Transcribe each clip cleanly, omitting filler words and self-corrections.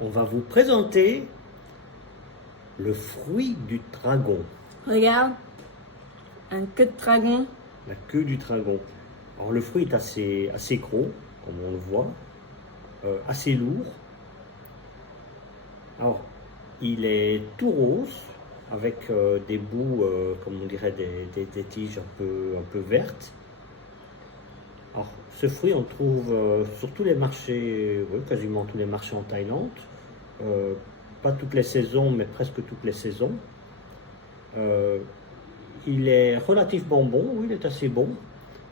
on va vous présenter le fruit du dragon, Regarde, un queue de dragon. la queue du dragon. Alors le fruit est assez gros, comme on le voit, assez lourd. Alors il est tout rose, avec des bouts, comme on dirait, des tiges un peu vertes. Alors ce fruit on le trouve sur tous les marchés, oui, quasiment tous les marchés en Thaïlande. Pas toutes les saisons, mais presque toutes les saisons. Il est relativement bon, oui, il est assez bon.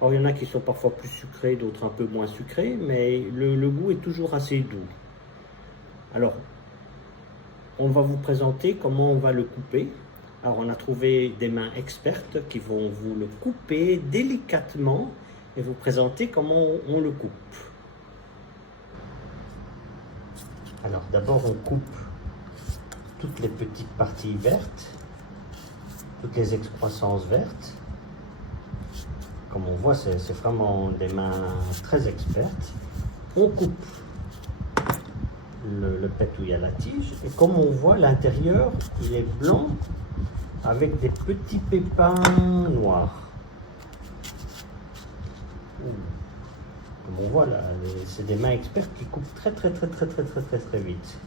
Alors, il y en a qui sont parfois plus sucrés, d'autres un peu moins sucrés, mais le goût est toujours assez doux. Alors, on va vous présenter comment on va le couper. Alors, on a trouvé des mains expertes qui vont vous le couper délicatement et vous présenter comment on le coupe. Alors, d'abord, on coupe toutes les petites parties vertes, toutes les excroissances vertes. Comme on voit, c'est vraiment des mains très expertes. On coupe le pétouille à la tige et comme on voit, l'intérieur, il est blanc avec des petits pépins noirs. Comme on voit là, c'est des mains expertes qui coupent très vite.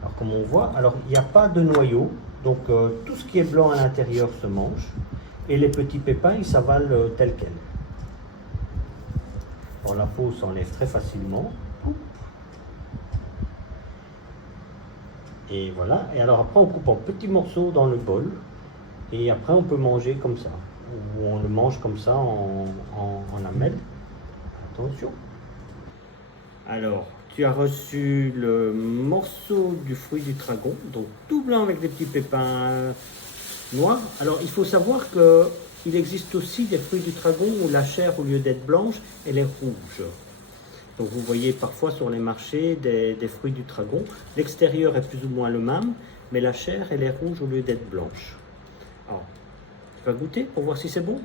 Alors comme on voit, alors il n'y a pas de noyau, donc tout ce qui est blanc à l'intérieur se mange et les petits pépins ils s'avalent tel quel. Alors la peau s'enlève très facilement. Et voilà, et alors après on coupe en petits morceaux dans le bol et après on peut manger comme ça, ou on le mange comme ça en lamelles. Attention. Alors, tu as reçu le morceau du fruit du dragon, donc tout blanc avec des petits pépins noirs. Alors, il faut savoir qu'il existe aussi des fruits du dragon où la chair, au lieu d'être blanche, elle est rouge. Donc, vous voyez parfois sur les marchés des fruits du dragon. L'extérieur est plus ou moins le même, mais la chair, elle est rouge au lieu d'être blanche. Alors, tu vas goûter pour voir si c'est bon?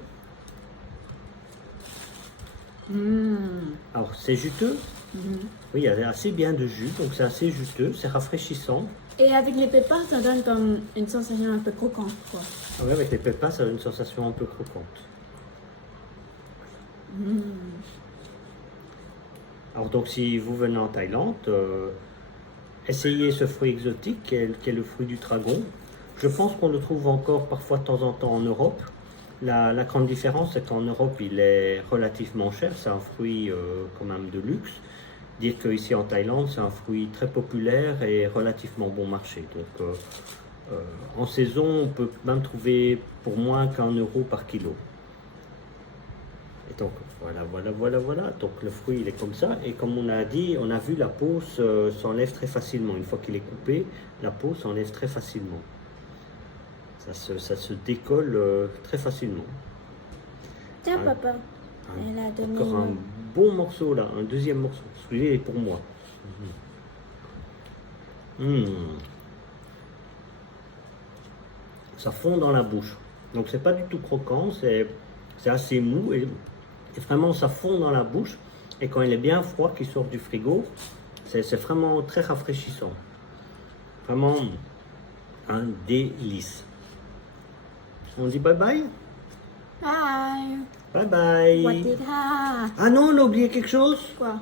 Alors, c'est juteux. Oui, il y a assez bien de jus, donc c'est assez juteux, c'est rafraîchissant. Et avec les pépins, ça donne comme une sensation un peu croquante, quoi. Ah oui, avec les pépins, ça a une sensation un peu croquante. Alors donc, si vous venez en Thaïlande, essayez ce fruit exotique qui est le fruit du dragon. Je pense qu'on le trouve encore parfois de temps en temps en Europe. La grande différence, c'est qu'en Europe, il est relativement cher. C'est un fruit quand même de luxe. Dire qu'ici en Thaïlande, c'est un fruit très populaire et relativement bon marché. Donc, en saison, on peut même trouver pour moins qu'1 euro par kilo. Et donc, voilà. Donc, le fruit, il est comme ça. Et comme on a dit, on a vu, la peau s'enlève très facilement. Une fois qu'il est coupé, la peau s'enlève très facilement. Ça se décolle très facilement. Tiens, papa. Elle a donné Encore un bon morceau là, un deuxième morceau. Celui-là est pour moi. Ça fond dans la bouche. Donc c'est pas du tout croquant, c'est assez mou et vraiment ça fond dans la bouche. Et quand il est bien froid, qu'il sort du frigo, c'est vraiment très rafraîchissant. Vraiment un délice. On dit bye bye? Bye. Bye bye. Watita. Ah non, on a oublié quelque chose? Quoi?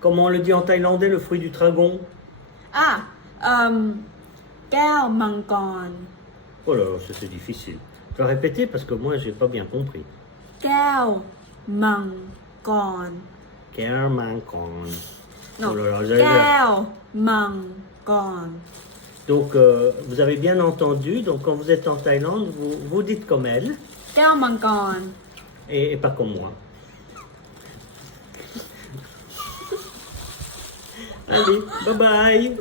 Comment on le dit en thaïlandais, le fruit du dragon? Ah, Keo Mangon. Oh là, c'est difficile. Je vais répéter parce que moi, j'ai pas bien compris. Keo Mangon. Kermankon. Non, Oh là là, Keo Mangon. Donc, vous avez bien entendu. Donc, quand vous êtes en Thaïlande, vous dites comme elle. Keo Mangon. Et pas comme moi. Allez, bye bye.